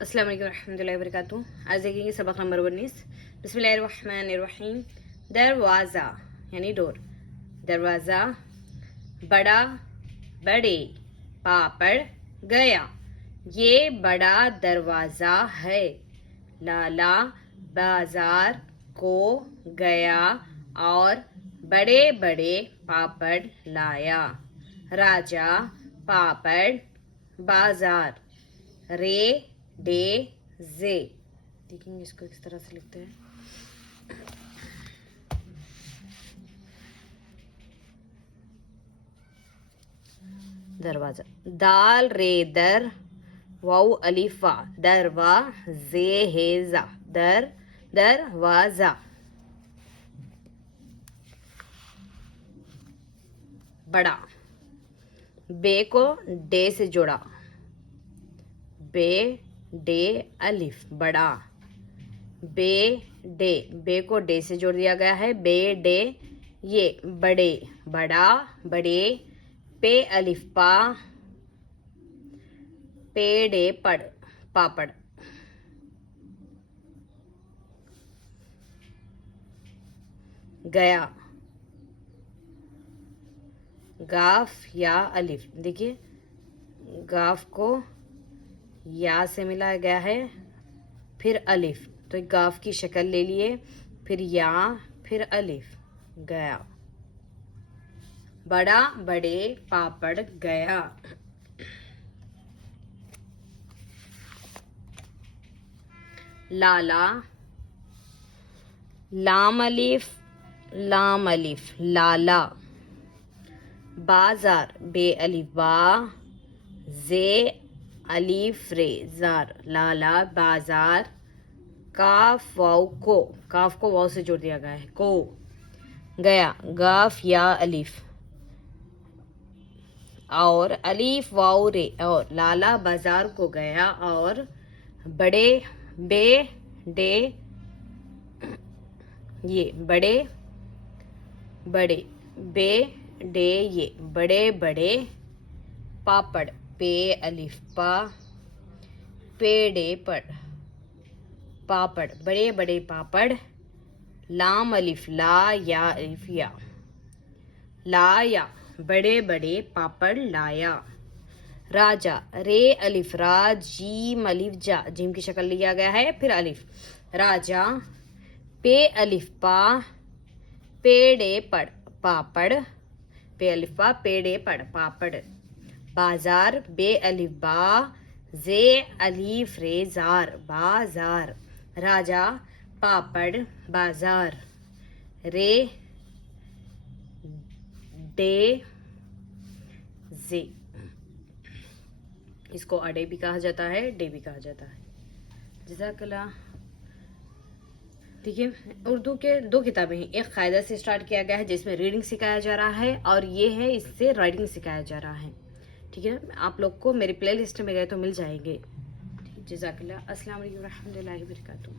अस्सलाम वालेकुम रहमतुल्लाहि व बरकातुहू। आज देखेंगे सबक नंबर 19। बिस्मिल्लाहिर्रहमानिर्रहीम। दरवाज़ा यानी डोर। दरवाज़ा, बड़ा, बड़े, पापड़, गया। ये बड़ा दरवाज़ा है। लाला बाजार को गया और बड़े बड़े पापड़ लाया। राजा पापड़ बाजार। रे डे जे। देखेंगे इसको किस तरह से लिखते हैं। दरवाजा, दाल रे दर वाउ अलिफा दरवा जे हेजा दर दरवाजा। बड़ा, बे को डे से जोड़ा, बे डे अलिफ बड़ा। बे डे, बे को डे से जोड़ दिया गया है, बे डे ये बड़े बड़ा बड़े। पे अलिफ पा, पे डे पड़ पापड़। गया, गाफ या अलिफ, देखिए गाफ को या से मिलाया गया है, फिर अलिफ, तो एक गाफ की शक्ल ले लिए, फिर या फिर अलिफ। गया, बड़ा बड़े पापड़ गया। लाला, लाम अलिफ लाला। बाजार, बे अलिफ बा जे अलिफ रे जार लाला बाजार। काफ वाव को, काफ को वाव से जोड़ दिया गया है, को। गया, गाफ या अलिफ और अलिफ वाव रे और लाला बाजार को गया और बड़े बे डे ये बड़े बड़े बे डे ये बड़े बड़े पापड़। पे अलिफ पा पे डे पड़ पापड़ बड़े बड़े पापड़। लाम अलिफ ला या अलिफ या लाया बड़े बड़े पापड़ लाया। राजा, रे अलिफ रा जीम अलिफ जा जीम की शक्ल लिया गया है, फिर अलिफ राजा। पे अलिफ पा पे डे पड़ पापड़, पे अलिफ पा पे डे पड़ पापड़। बाजार, बे अलिफ बा जे अलिफ रे जार बाजार। राजा पापड़ बाजार। रे डे जे, इसको अडे भी कहा जाता है, डे भी कहा जाता है। जज़ाकल्लाह। देखिए उर्दू के दो किताबें हैं, एक कायदा से स्टार्ट किया गया है जिसमें रीडिंग सिखाया जा रहा है और ये है इससे राइटिंग सिखाया जा रहा है। ठीक है, आप लोग को मेरी प्लेलिस्ट में गए तो मिल जाएंगे। जज़ाकल्लाह। अस्सलाम वालेकुम रहमतुल्लाहि व बरकातुहू।